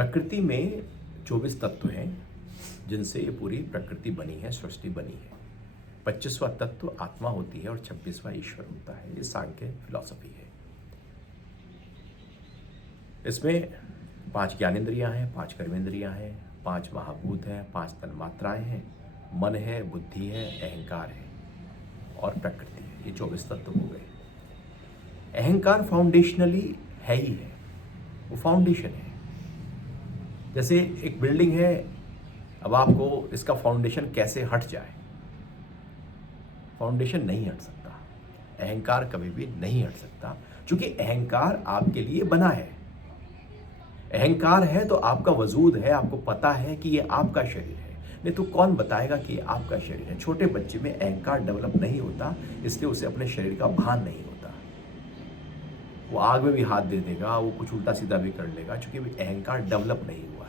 प्रकृति में 24 तत्व हैं जिनसे ये पूरी प्रकृति बनी है, सृष्टि बनी है। 25वां तत्व आत्मा होती है और 26वां ईश्वर होता है। ये सांख्य फिलॉसफी है। इसमें 5 ज्ञानेंद्रियां हैं, 5 कर्मेंद्रियां हैं, 5 महाभूत हैं, 5 तन्मात्राएं हैं, मन है, बुद्धि है, अहंकार है और प्रकृति है। ये 24 तत्व हो गए। अहंकार फाउंडेशनली है ही है, वो फाउंडेशन है। जैसे एक बिल्डिंग है, अब आपको इसका फाउंडेशन कैसे हट जाए? फाउंडेशन नहीं हट सकता, अहंकार कभी भी नहीं हट सकता, क्योंकि अहंकार आपके लिए बना है। अहंकार है तो आपका वजूद है, आपको पता है कि ये आपका शरीर है। नहीं तो कौन बताएगा कि ये आपका शरीर है? छोटे बच्चे में अहंकार डेवलप नहीं होता, इसलिए उसे अपने शरीर का भान नहीं होता। वो आग में भी हाथ दे देगा, वो कुछ उल्टा सीधा भी कर लेगा, क्योंकि अहंकार डेवलप नहीं हुआ है।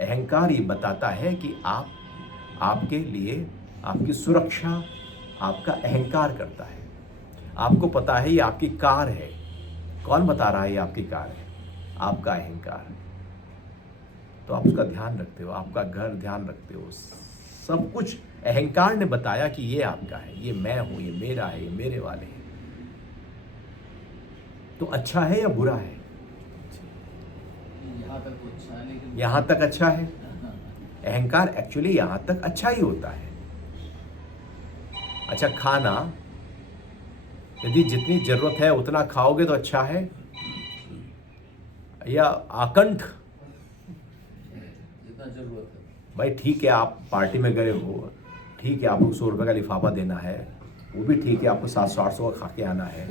अहंकार ये बताता है कि आपके लिए आपकी सुरक्षा आपका अहंकार करता है। आपको पता है ये आपकी कार है। कौन बता रहा है ये आपकी कार है? आपका अहंकार। तो आप उसका ध्यान रखते हो, आपका घर ध्यान रखते हो, सब कुछ अहंकार ने बताया कि ये आपका है, ये मैं हूं, ये मेरा है, ये मेरे वाले हैं। तो अच्छा है या बुरा है? यहां तक अच्छा है। अहंकार एक्चुअली यहां तक अच्छा ही होता है। अच्छा, खाना यदि जितनी जरूरत है उतना खाओगे तो अच्छा है, या आकंठ? जितना जरूरत है। भाई ठीक है, आप पार्टी में गए हो, ठीक है, आपको 100 रुपये का लिफाफा देना है, वो भी ठीक है, आपको 700-800 का खा के आना है,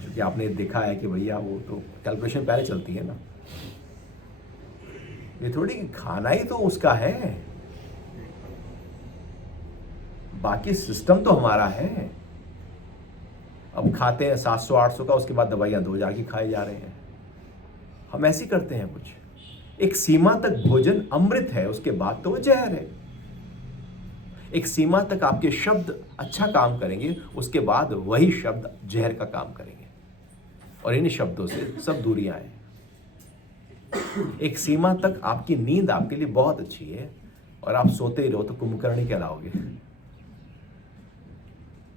क्योंकि आपने देखा है कि भैया वो तो कैलकुलेशन पहले चलती है ना। ये थोड़ी कि खाना ही तो उसका है, बाकी सिस्टम तो हमारा है। अब खाते हैं 700-800 का, उसके बाद दवाइयाँ 2000 की खाई जा रहे हैं। हम ऐसे करते हैं कुछ। एक सीमा तक भोजन अमृत है, उसके बाद तो वो जहर है। एक सीमा तक आपके शब्द अच्छा काम करेंगे, उसके बाद वही शब्द जहर का काम करेंगे, और इन शब्दों से सब दूरियां हैं। एक सीमा तक आपकी नींद आपके लिए बहुत अच्छी है, और आप सोते ही रहो तो कुंभकर्णी कहलाओगे।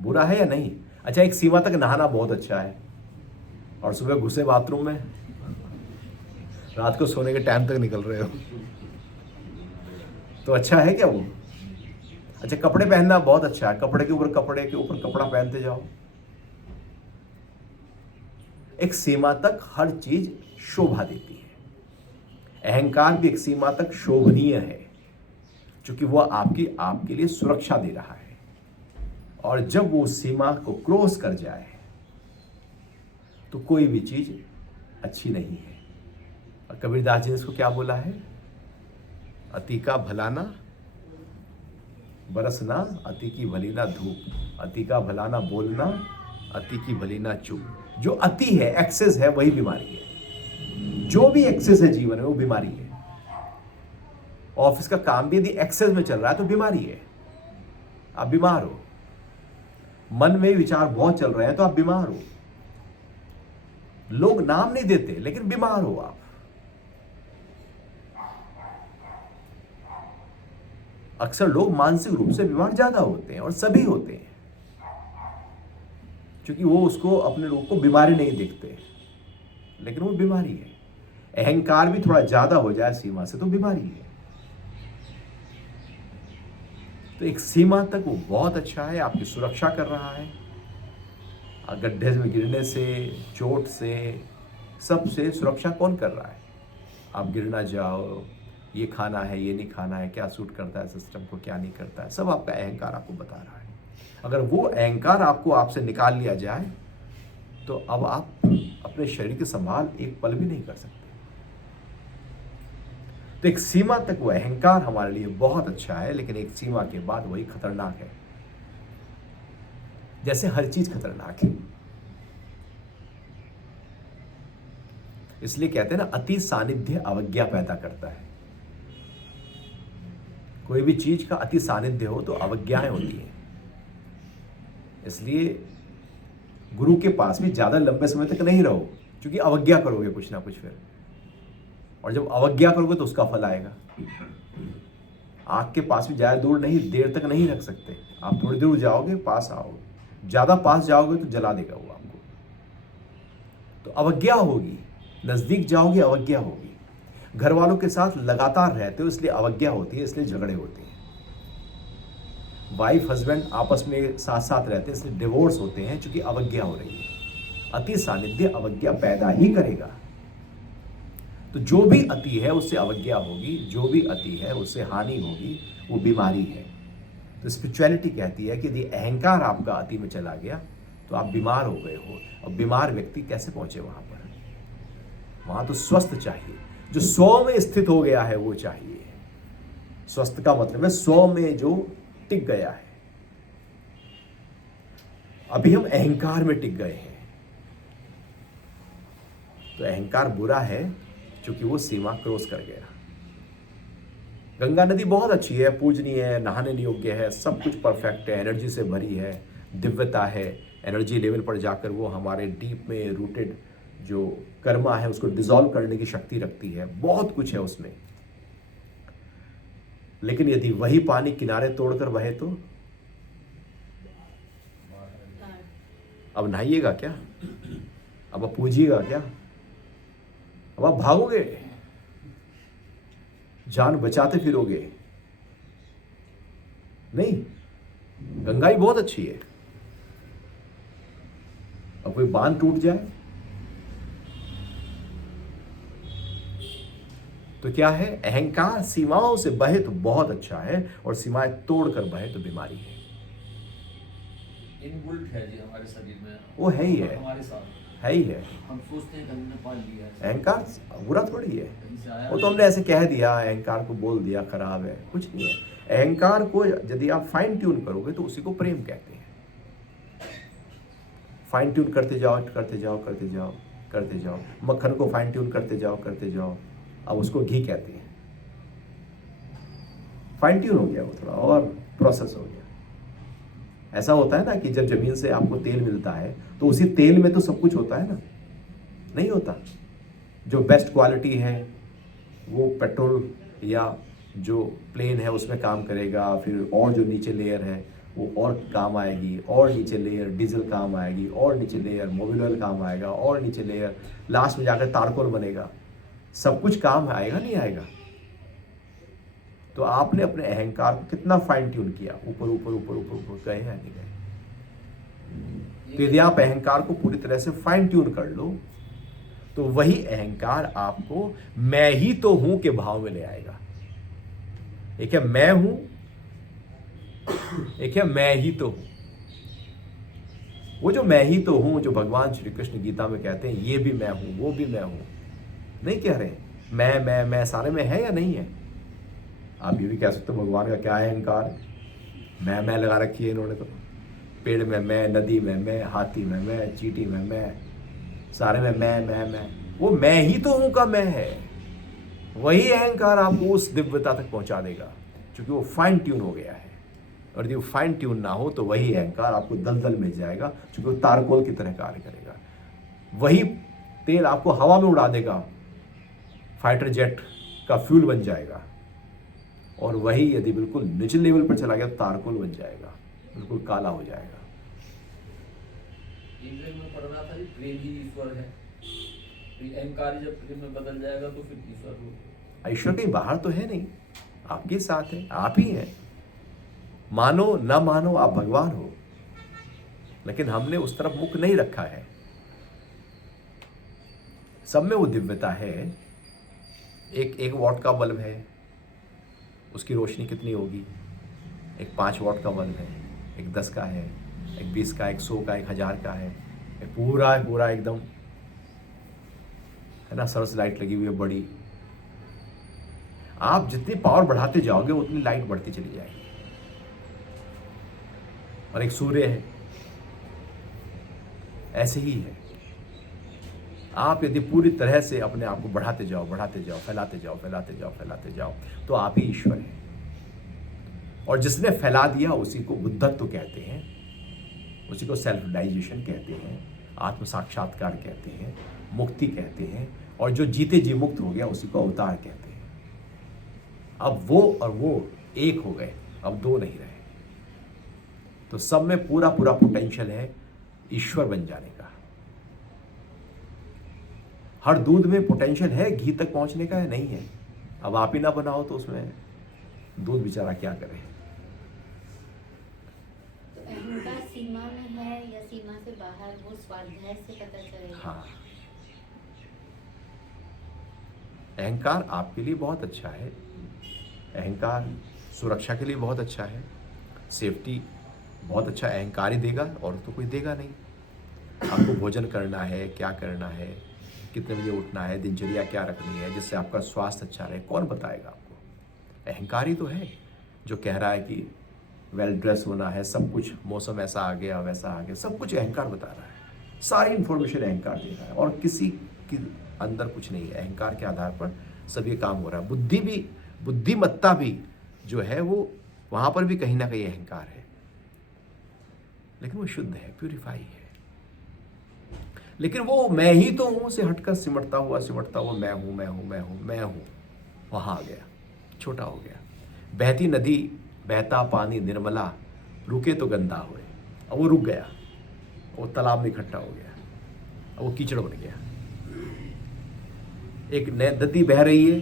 बुरा है या नहीं? अच्छा, एक सीमा तक नहाना बहुत अच्छा है, और सुबह घुसे बाथरूम में, रात को सोने के टाइम तक निकल रहे हो, तो अच्छा है क्या वो? अच्छा, कपड़े पहनना बहुत अच्छा है, कपड़े के ऊपर कपड़ा पहनते जाओ। एक सीमा तक हर चीज शोभा देती है। अहंकार भी एक सीमा तक शोभनीय है, क्योंकि वह आपके लिए सुरक्षा दे रहा है। और जब वो सीमा को क्रॉस कर जाए तो कोई भी चीज अच्छी नहीं है। और कबीरदास जी ने इसको क्या बोला है? अति का भलाना बरसना, अति की भली ना धूप, अति का भलाना बोलना, अति की भली ना चुप। जो अति है, एक्सेस है, वही बीमारी है। जो भी एक्सेस है जीवन में, वो बीमारी है। ऑफिस का काम भी यदि एक्सेस में चल रहा है तो बीमारी है, आप बीमार हो। मन में विचार बहुत चल रहे हैं तो आप बीमार हो। लोग नाम नहीं देते, लेकिन बीमार हो आप। अक्सर लोग मानसिक रूप से बीमार ज्यादा होते हैं, और सभी होते हैं, क्योंकि वो उसको अपने रोग को बीमारी नहीं देखते, लेकिन वो बीमारी है। अहंकार भी थोड़ा ज्यादा हो जाए सीमा से तो बीमारी है। तो एक सीमा तक वो बहुत अच्छा है, आपकी सुरक्षा कर रहा है, गड्ढे में गिरने से, चोट से, सबसे सुरक्षा कौन कर रहा है? आप गिर ना जाओ, ये खाना है, ये नहीं खाना है, क्या सूट करता है सिस्टम को, क्या नहीं करता है, सब आपका अहंकार आपको बता रहा है। अगर वो अहंकार आपसे निकाल लिया जाए तो अब आप अपने शरीर की संभाल एक पल भी नहीं कर सकते। तो एक सीमा तक वो अहंकार हमारे लिए बहुत अच्छा है, लेकिन एक सीमा के बाद वही खतरनाक है। जैसे हर चीज खतरनाक है, इसलिए कहते हैं ना, अति सानिध्य अवज्ञा पैदा करता है। कोई भी चीज का अति सानिध्य हो तो अवज्ञाएं होती हैं। इसलिए गुरु के पास भी ज्यादा लंबे समय तक नहीं रहो, क्योंकि अवज्ञा करोगे कुछ ना कुछ फिर। और जब अवज्ञा करोगे तो उसका फल आएगा। आग के पास भी ज़्यादा दूर नहीं, देर तक नहीं रख सकते। आप थोड़ी दूर जाओगे, पास आओगे। ज़्यादा पास जाओगे तो जला देगा वो आपको। तो अवज्ञा होगी, नज़दीक जाओगे अवज्ञा होगी। घर वालों के साथ लगातार रहते हो इसलिए अवज्ञा होती है, इसलिए झगड़े होते हैं। वाइफ हस्बैंड आपस में साथ साथ रहते हैं इसलिए डिवोर्स होते हैं, क्योंकि अवज्ञा हो रही है। अति सानिध्य अवज्ञा पैदा ही करेगा। तो जो भी अति है उससे अवज्ञा होगी, जो भी अति है उससे हानि होगी, वो बीमारी है। तो स्पिरिचुअलिटी कहती है कि यदि अहंकार आपका अति में चला गया तो आप बीमार हो गए हो। और बीमार व्यक्ति कैसे पहुंचे वहां पर? वहां तो स्वस्थ चाहिए, जो 100 में स्थित हो गया है वो चाहिए। स्वस्थ का मतलब है 100 में जो टिक गया है। अभी हम अहंकार में टिक गए हैं। तो अहंकार बुरा है क्योंकि वो सीमा क्रॉस कर गया। गंगा नदी बहुत अच्छी है, पूजनीय है, नहाने योग्य है, सब कुछ परफेक्ट है, एनर्जी से भरी है, दिव्यता है। एनर्जी लेवल पर जाकर वो हमारे डीप में रूटेड जो कर्मा है उसको डिसॉल्व करने की शक्ति रखती है। बहुत कुछ है उसमें। लेकिन यदि वही पानी किनारे तोड़कर बहे तो अब नहाइएगा क्या? अब आप पूजिएगा क्या? अब आप भागोगे, जान बचाते फिरोगे? नहीं, गंगा ही बहुत अच्छी है। अब कोई बांध टूट जाए तो क्या है? अहंकार सीमाओं से बहे तो बहुत अच्छा है, और सीमाएं तोड़कर बहे तो बीमारी है। इनबिल्ट है जी हमारे शरीर में, वो है ही है, हमारे साथ है ही है। हम सोचते हैं कि हमने पाल लिया है। अहंकार बुरा थोड़ी है, कहीं से आया वो तो हमने ऐसे कह दिया, अहंकार को बोल दिया खराब है, कुछ नहीं है। अहंकार को यदि आप फाइन ट्यून करोगे तो उसी को प्रेम कहते हैं। फाइन ट्यून करते जाओ करते जाओ करते जाओ करते जाओ। मक्खन को फाइन ट्यून करते जाओ करते जाओ, अब उसको घी कहते हैं। फाइन ट्यून हो गया, वो थोड़ा और प्रोसेस हो गया। ऐसा होता है ना कि जब जमीन से आपको तेल मिलता है तो उसी तेल में तो सब कुछ होता है ना? नहीं होता। जो बेस्ट क्वालिटी है वो पेट्रोल या जो प्लेन है उसमें काम करेगा, फिर और जो नीचे लेयर है वो और काम आएगी, और नीचे लेयर डीजल काम आएगी, और नीचे लेयर मोबिल ऑयल काम आएगा, और नीचे लेयर लास्ट में जाकर तारकोल बनेगा। सब कुछ काम आएगा नहीं आएगा? तो आपने अपने अहंकार को कितना फाइन ट्यून किया? ऊपर ऊपर ऊपर ऊपर ऊपर गए या नहीं गए? तो यदि आप अहंकार को पूरी तरह से फाइन ट्यून कर लो तो वही अहंकार आपको मैं ही तो हूं के भाव में ले आएगा। एक है मैं हूं, एक है मैं ही तो हूं। वो जो मैं ही तो हूं, जो भगवान श्री कृष्ण गीता में कहते हैं ये भी मैं हूं, वो भी मैं हूं, नहीं कह रहे मैं सारे में है या नहीं है? आप ये भी कह सकते हो भगवान का क्या है अहंकार? मैं लगा रखी है इन्होंने तो। पेड़ में मैं, नदी में मैं, हाथी में मैं, चींटी में मैं, सारे में मैं। वो मैं ही तो हूं का मैं है। वही अहंकार आपको उस दिव्यता तक पहुंचा देगा क्योंकि वो फाइन ट्यून हो गया है। और यदि वो फाइन ट्यून ना हो तो वही अहंकार आपको दलदल में जाएगा, क्योंकि वो तारकोल की तरह कार्य करेगा। वही तेल आपको हवा में उड़ा देगा, फाइटर जेट का फ्यूल बन जाएगा। और वही यदि बिल्कुल निचले लेवल पर चला गया तो तारकोल बन जाएगा, बिल्कुल काला हो जाएगा। इंग्लैंड में पढ़ रहा था प्रेम ही ईश्वर है। अहंकार जब प्रेम में बदल जाएगा तो फिर ईश्वर हो। ईश्वर कहीं बाहर तो है नहीं, आपके साथ है, आप ही हैं। मानो ना मानो आप भगवान हो, लेकिन हमने उस तरफ मुख नहीं रखा है। सब में वो दिव्यता है। एक वॉट का बल्ब है, उसकी रोशनी कितनी होगी? एक 5 वॉट का बल्ब है, एक 10 का है, एक 20 का, एक 100 का, एक 1000 का है। एक पूरा एकदम है ना, सर्च लाइट लगी हुई है बड़ी। आप जितनी पावर बढ़ाते जाओगे उतनी लाइट बढ़ती चली जाएगी। और एक सूर्य है, ऐसे ही है। आप यदि पूरी तरह से अपने आप को बढ़ाते जाओ, फैलाते जाओ तो आप ही ईश्वर हैं। और जिसने फैला दिया उसी को बुद्धत्व कहते हैं, उसी को सेल्फ रियलाइजेशन कहते हैं, आत्म साक्षात्कार कहते हैं, मुक्ति कहते हैं। और जो जीते जी मुक्त हो गया उसी को अवतार कहते हैं। अब वो और वो एक हो गए, अब दो नहीं रहे। तो सब में पूरा पूरा पोटेंशियल है ईश्वर बन जाने का। हर दूध में पोटेंशियल है घी तक पहुंचने का, है नहीं है? अब आप ही ना बनाओ तो उसमें दूध बेचारा क्या करे। तो अहंकार सीमा में है या सीमा से बाहर, वो स्वाध्याय से पता चलेगा। हाँ, अहंकार आपके लिए बहुत अच्छा है। अहंकार सुरक्षा के लिए बहुत अच्छा है, सेफ्टी बहुत अच्छा अहंकार ही देगा और तो कोई देगा नहीं। आपको भोजन करना है, क्या करना है, कितने बजे उठना है, दिनचर्या क्या रखनी है जिससे आपका स्वास्थ्य अच्छा रहे, कौन बताएगा आपको? अहंकार ही तो है जो कह रहा है कि वेल ड्रेस होना है, सब कुछ, मौसम ऐसा आ गया वैसा आ गया, सब कुछ अहंकार बता रहा है। सारी इंफॉर्मेशन अहंकार दे रहा है और किसी के अंदर कुछ नहीं है। अहंकार के आधार पर सब ये काम हो रहा है। बुद्धि भी, बुद्धिमत्ता भी जो है वो वहाँ पर भी कहीं ना कहीं अहंकार है, लेकिन वो शुद्ध है, प्यूरिफाई है। लेकिन वो मैं ही तो हूँ से हटकर सिमटता हुआ मैं हूँ मैं हूँ मैं हूँ मैं हूँ, वहाँ आ गया, छोटा हो गया। बहती नदी, बहता पानी निर्मला, रुके तो गंदा हुए। अब वो रुक गया, वो तालाब में इकट्ठा हो गया, अब वो कीचड़ बन गया। एक नई नदी बह रही है,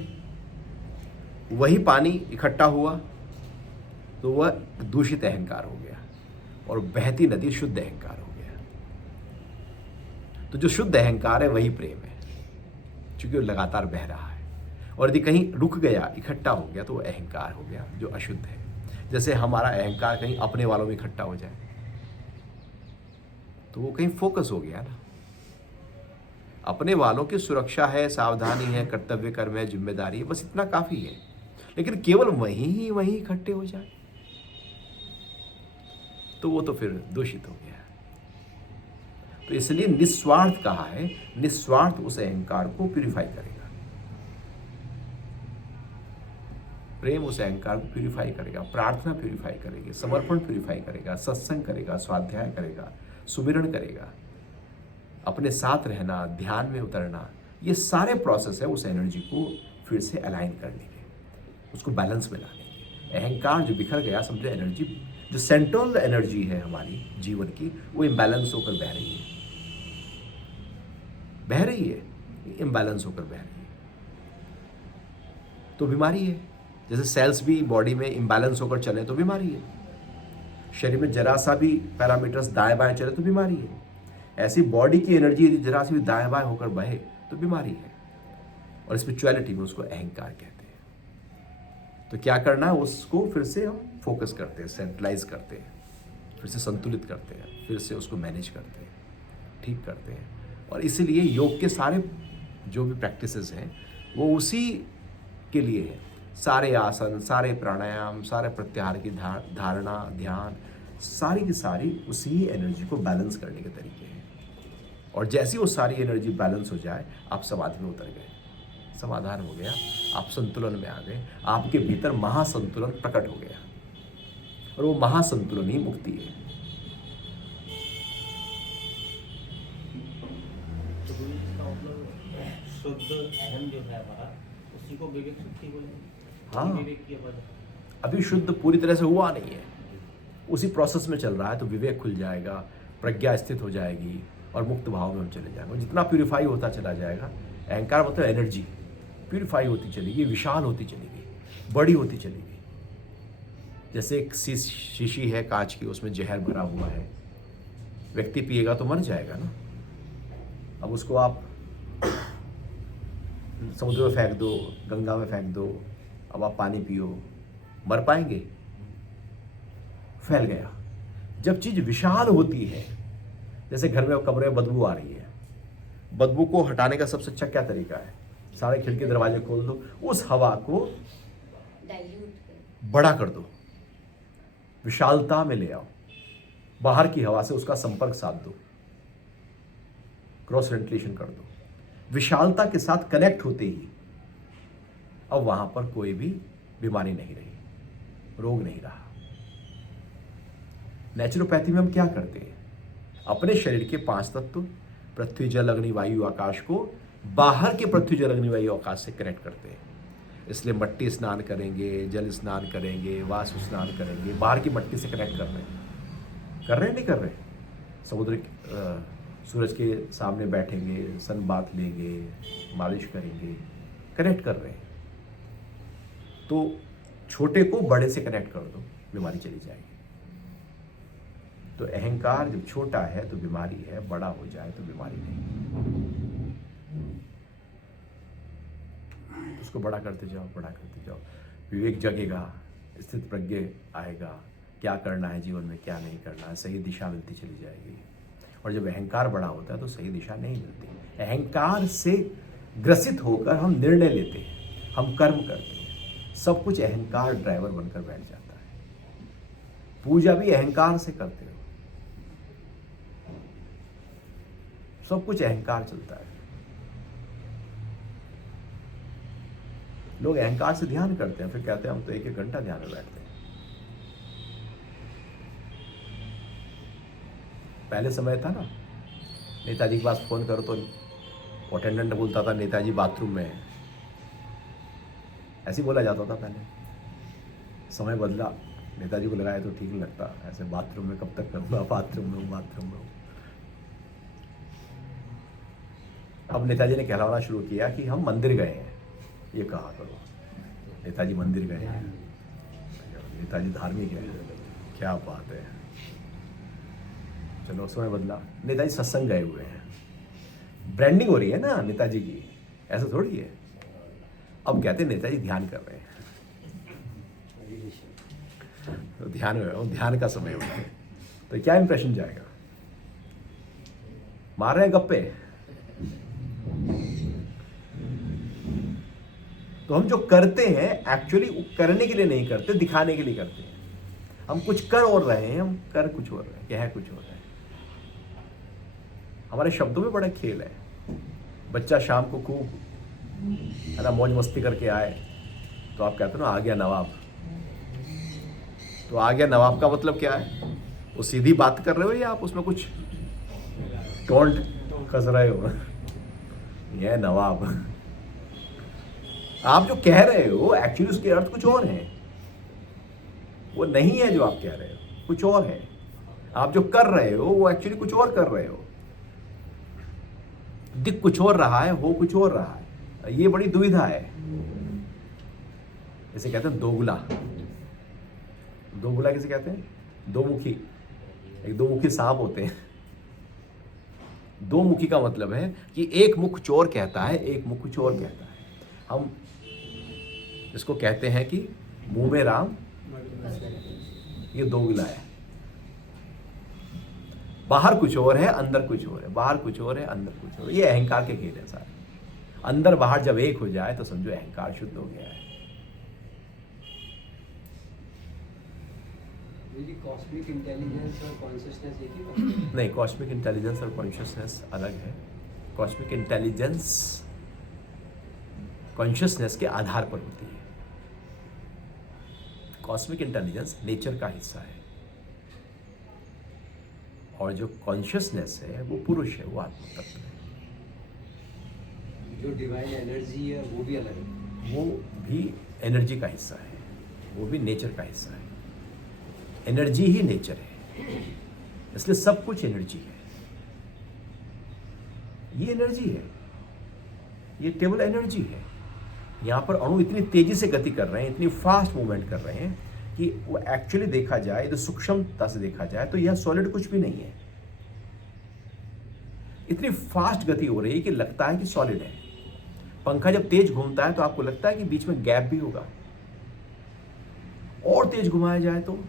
वही पानी इकट्ठा हुआ तो वह दूषित अहंकार हो गया, और बहती नदी शुद्ध अहंकार हो गया। तो जो शुद्ध अहंकार है वही प्रेम है, क्योंकि वो लगातार बह रहा है। और यदि कहीं रुक गया, इकट्ठा हो गया, तो वो अहंकार हो गया जो अशुद्ध है। जैसे हमारा अहंकार कहीं अपने वालों में इकट्ठा हो जाए तो वो कहीं फोकस हो गया ना। अपने वालों की सुरक्षा है, सावधानी है, कर्तव्य कर्म है, जिम्मेदारी है, बस इतना काफी है। लेकिन केवल वहीं इकट्ठे हो जाए तो वो तो फिर दूषित हो गया। तो इसलिए निस्वार्थ कहा है, निस्वार्थ उस अहंकार को प्यूरिफाई करेगा। प्रेम उस अहंकार को प्यूरिफाई करेगा, प्रार्थना प्यूरिफाई करेगी, समर्पण प्यूरिफाई करेगा, सत्संग करेगा, स्वाध्याय करेगा, सुमिरन करेगा, अपने साथ रहना, ध्यान में उतरना, ये सारे प्रोसेस है उस एनर्जी को फिर से अलाइन करने के, उसको बैलेंस में लाने के। अहंकार जो बिखर गया, समझो एनर्जी, जो सेंट्रल एनर्जी है हमारी जीवन की, वो इम्बैलेंस होकर बह रही है, इम्बैलेंस होकर बह रही है, तो बीमारी है। जैसे सेल्स भी बॉडी में इम्बैलेंस होकर चले तो बीमारी है। शरीर में जरा सा भी पैरामीटर्स दाएं बाएं चले तो बीमारी है। ऐसी बॉडी की एनर्जी यदि जरा सी भी दाएं बाएं होकर बहे तो बीमारी है। और स्पिरिचुअलिटी में उसको अहंकार कहते हैं। तो क्या करना है, उसको फिर से हम फोकस करते हैं, सेंट्रलाइज करते हैं, फिर से संतुलित करते हैं, फिर से उसको मैनेज करते हैं, ठीक करते हैं। और इसीलिए योग के सारे जो भी प्रैक्टिसेस हैं वो उसी के लिए है। सारे आसन, सारे प्राणायाम, सारे प्रत्याहार की धारणा, ध्यान, सारी की सारी उसी एनर्जी को बैलेंस करने के तरीके हैं। और जैसी वो सारी एनर्जी बैलेंस हो जाए, आप समाधि में उतर गए, समाधान हो गया, आप संतुलन में आ गए, आपके भीतर महासंतुलन प्रकट हो गया, और वो महासंतुलन ही मुक्ति है। तो इसका मतलब शुद्ध अहम जो है हमारा, उसी को विवेक शक्ति बोलेंगे। हाँ, विवेक की वजह अभी शुद्ध पूरी तरह से हुआ नहीं है, उसी प्रोसेस में चल रहा है। तो विवेक खुल जाएगा, प्रज्ञा स्थित हो जाएगी, और मुक्त भाव में हम चले जाएंगे। जितना प्यूरिफाई होता चला जाएगा, अहंकार मतलब एनर्जी प्यूरिफाई होती चलेगी, विशाल होती चलेगी, बड़ी होती चलेगी। जैसे एक शीशी है कांच की, उसमें जहर भरा हुआ है, व्यक्ति पिएगा तो मर जाएगा ना। अब उसको आप समुद्र में फेंक दो, गंगा में फेंक दो, अब आप पानी पियो, मर पाएंगे? फैल गया। जब चीज विशाल होती है, जैसे घर में कमरे में बदबू आ रही है, बदबू को हटाने का सबसे अच्छा क्या तरीका है? सारे खिड़की दरवाजे खोल दो, उस हवा को बड़ा कर दो, विशालता में ले आओ, बाहर की हवा से उसका संपर्क साध दो, क्रॉस वेंटिलेशन कर दो। विशालता के साथ कनेक्ट होते ही अब वहां पर कोई भी बीमारी नहीं रही, रोग नहीं रहा। नेचुरोपैथी में हम क्या करते हैं? अपने शरीर के 5 तत्व, पृथ्वी, जल, अग्नि, वायु, आकाश को बाहर के पृथ्वी जल अग्नि वायु आकाश से कनेक्ट करते हैं। इसलिए मट्टी स्नान करेंगे, जल स्नान करेंगे, वाष्प स्नान करेंगे, बाहर की मट्टी से कनेक्ट कर रहे हैं नहीं कर रहे? समुद्र सूरज के सामने बैठेंगे, सन बाथ लेंगे, मालिश करेंगे, कनेक्ट कर रहे हैं। तो छोटे को बड़े से कनेक्ट कर दो, बीमारी चली जाएगी। तो अहंकार जब छोटा है तो बीमारी है, बड़ा हो जाए तो बीमारी नहीं। उसको बड़ा करते जाओ, विवेक जगेगा, स्थित प्रज्ञ आएगा, क्या करना है जीवन में, क्या नहीं करना है, सही दिशा मिलती चली जाएगी। और जब अहंकार बड़ा होता है तो सही दिशा नहीं मिलती। अहंकार से ग्रसित होकर हम निर्णय लेते हैं, हम कर्म करते हैं, सब कुछ अहंकार ड्राइवर बनकर बैठ जाता है। पूजा भी अहंकार से करते हो, सब कुछ अहंकार चलता है। लोग अहंकार से ध्यान करते हैं, फिर कहते हैं हम तो 1-1 घंटा ध्यान में बैठते हैं। पहले समय था ना, नेताजी के पास फोन करो तो अटेंडेंट बोलता था नेताजी बाथरूम में है, ऐसे बोला जाता था पहले। समय बदला, नेताजी को लगाया तो ठीक नहीं लगता, ऐसे बाथरूम में कब तक करूँगा, बाथरूम में हूँ। अब नेताजी ने कहलाना शुरू किया कि हम मंदिर गए हैं, ये कहा करो, नेताजी मंदिर गए हैं, नेताजी धार्मिक है, क्या बात है। चलो समय बदला, नेताजी सत्संग गए हुए हैं, ब्रांडिंग हो रही है ना नेताजी की, ऐसा थोड़ी है। अब कहते हैं नेताजी ध्यान कर रहे हैं, तो ध्यान का समय होता है, तो क्या इंप्रेशन जाएगा? मार रहे हैं गप्पे। तो हम जो करते हैं एक्चुअली करने के लिए नहीं करते, दिखाने के लिए करते हैं। हम कुछ कर और रहे हैं, हम कर कुछ और रहे हैं, कह कुछ और रहे हैं। हमारे शब्दों में बड़ा खेल है। बच्चा शाम को खूब है ना मौज मस्ती करके आए तो आप कहते हो ना आ गया नवाब। तो आ गया नवाब का मतलब क्या है? वो सीधी बात कर रहे हो या आप उसमें कुछ टोंट कस रहे हो? ये नवाब, आप जो कह रहे हो एक्चुअली उसके अर्थ कुछ और है, वो नहीं है जो आप कह रहे हो, कुछ और है। आप जो कर रहे हो वो एक्चुअली कुछ और कर रहे हो, दिख कुछ और रहा है, हो कुछ और रहा है। ये बड़ी दुविधा है। इसे कहते हैं दोगुला। दोगुला किसे कहते हैं? दो मुखी। एक दो मुखी सांप होते हैं। दो मुखी का मतलब है कि एक मुख चोर कहता है, एक मुख चोर कहता है। हम इसको कहते हैं कि मुंह में राम, ये दोगुला है। बाहर कुछ और है, अंदर कुछ और है, बाहर कुछ और है, अंदर कुछ और है। ये अहंकार के खेल है सारे। अंदर बाहर जब एक हो जाए तो समझो अहंकार शुद्ध हो गया है। कॉस्मिक इंटेलिजेंस और कॉन्शियसनेस एक ही बात है? नहीं, कॉस्मिक इंटेलिजेंस और कॉन्शियसनेस अलग है। कॉस्मिक इंटेलिजेंस कॉन्शियसनेस के आधार पर होती है। कॉस्मिक इंटेलिजेंस नेचर का हिस्सा है और जो कॉन्शियसनेस है वो पुरुष है, वो आत्म तत्व है। जो डिवाइन एनर्जी है वो भी अलग है, वो भी एनर्जी का हिस्सा है, वो भी नेचर का हिस्सा है। एनर्जी ही नेचर है, इसलिए सब कुछ एनर्जी है। ये एनर्जी है, ये टेबल एनर्जी है। यहाँ पर अणु इतनी तेजी से गति कर रहे हैं, इतनी फास्ट मूवमेंट कर रहे हैं कि वो एक्चुअली देखा जाए तो सूक्ष्मता से देखा जाए तो यह सॉलिड कुछ भी नहीं है। इतनी फास्ट गति हो रही है कि लगता है कि सॉलिड है। पंखा जब तेज घूमता है तो आपको लगता है कि बीच में गैप भी होगा, और तेज घुमाया जाए तो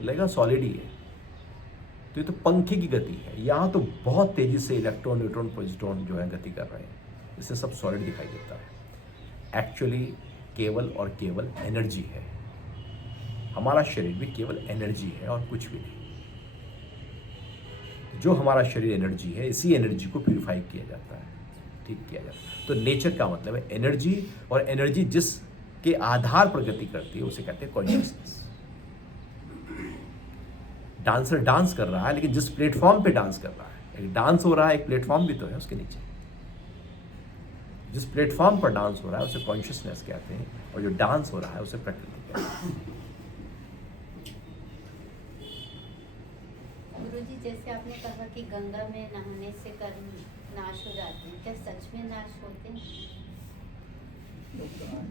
लगेगा सॉलिड ही है। तो ये तो पंखे की गति है। यहाँ तो बहुत तेजी से इलेक्ट्रॉन, न्यूट्रॉन, पॉजिट्रॉन जो है गति कर रहे हैं, इससे सब सॉलिड दिखाई देता है। एक्चुअली केवल और केवल एनर्जी है। हमारा शरीर भी केवल एनर्जी है और कुछ भी नहीं। जो हमारा शरीर एनर्जी है, इसी एनर्जी को प्यूरिफाई किया जाता है, ठीक किया जाता है। तो नेचर का मतलब है एनर्जी, और एनर्जी जिस के आधार पर गति करती है उसे कहते हैं कॉन्शियसनेस। डांसर डांस कर रहा है, लेकिन जिस प्लेटफॉर्म पे डांस कर रहा है, एक डांस हो रहा है, एक प्लेटफॉर्म भी तो है उसके नीचे। जिस प्लेटफॉर्म पर डांस हो रहा है उसे कॉन्शियसनेस कहते हैं, और जो डांस हो रहा है उसे प्रकृति कहते हैं। गुरुजी, जैसे आपने कहा कि गंगा में नहाने से कर्म नाश हो जाते हैं, क्या सच में नाश होते हैं?